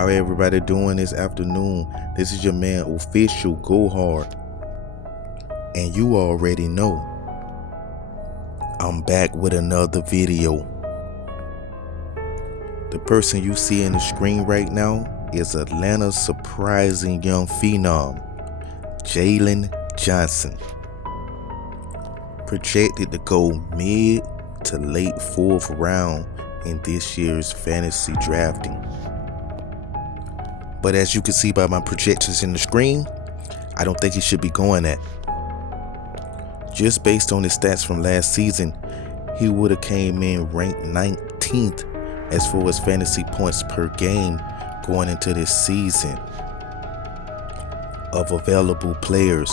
How everybody doing this afternoon? This is your man Official Go Hard, and you already know I'm back with another video. The person you see in the screen right now is Atlanta's surprising young phenom, Jalen Johnson, projected to go mid to late 4th round in this year's fantasy drafting. But as you can see by my projections in the screen, I don't think he should be going at. Just based on his stats from last season, he would have came in ranked 19th as far as fantasy points per game going into this season of available players,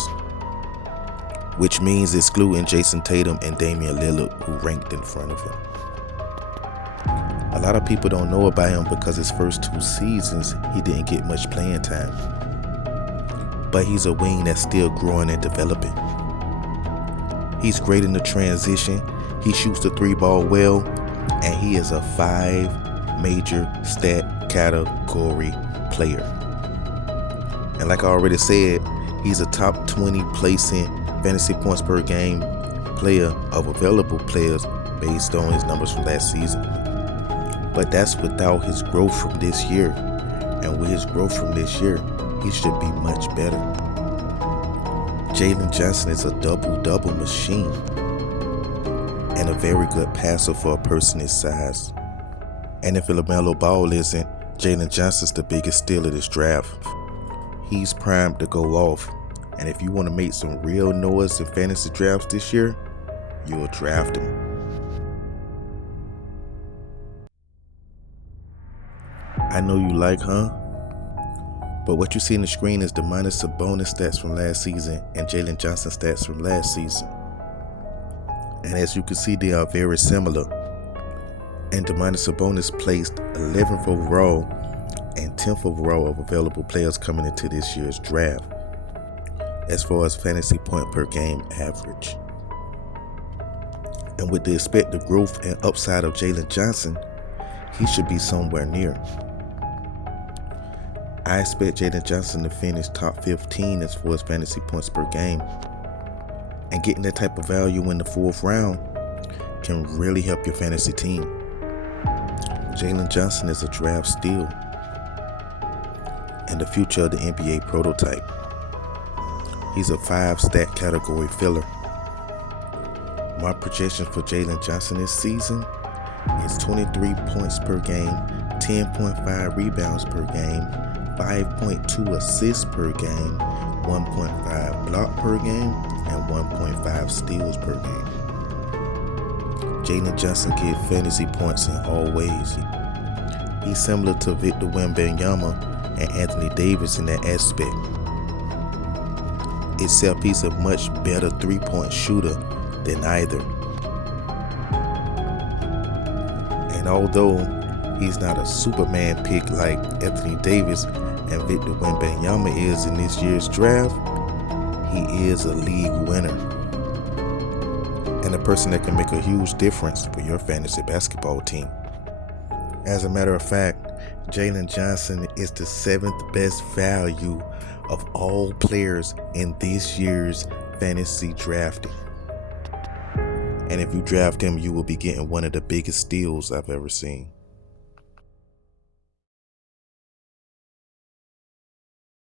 which means excluding Jason Tatum and Damian Lillard, who ranked in front of him. A lot of people don't know about him because his first 2 seasons he didn't get much playing time, but he's a wing that's still growing and developing. He's great in the transition, he shoots the 3-ball well, and he is a 5 major stat category player. And like I already said, he's a top 20 placing fantasy points per game player of available players based on his numbers from last season. But that's without his growth from this year. And with his growth from this year, he should be much better. Jalen Johnson is a double-double machine and a very good passer for a person his size. And if LaMelo Ball isn't, Jalen Johnson's the biggest steal of this draft. He's primed to go off. And if you want to make some real noise in fantasy drafts this year, you'll draft him. I know you like, huh? But what you see on the screen is the minus Sabonis stats from last season and Jalen Johnson stats from last season. And as you can see, they are very similar. And Domantas Sabonis placed 11th overall and 10th overall of available players coming into this year's draft as far as fantasy point per game average. And with the expected growth and upside of Jalen Johnson, he should be somewhere near. I expect Jalen Johnson to finish top 15 as far as fantasy points per game. And getting that type of value in the 4th round can really help your fantasy team. Jalen Johnson is a draft steal and the future of the NBA prototype. He's a 5 stat category filler. My projection for Jalen Johnson this season is 23 points per game, 10.5 rebounds per game, 5.2 assists per game, 1.5 block per game, and 1.5 steals per game. Jalen Johnson gets fantasy points in all ways. He's similar to Victor Wembanyama and Anthony Davis in that aspect, except he's a much better 3-point shooter than either. And although he's not a Superman pick like Anthony Davis and Victor Wembanyama is in this year's draft, he is a league winner and a person that can make a huge difference for your fantasy basketball team. As a matter of fact, Jalen Johnson is the 7th best value of all players in this year's fantasy drafting. And if you draft him, you will be getting one of the biggest steals I've ever seen.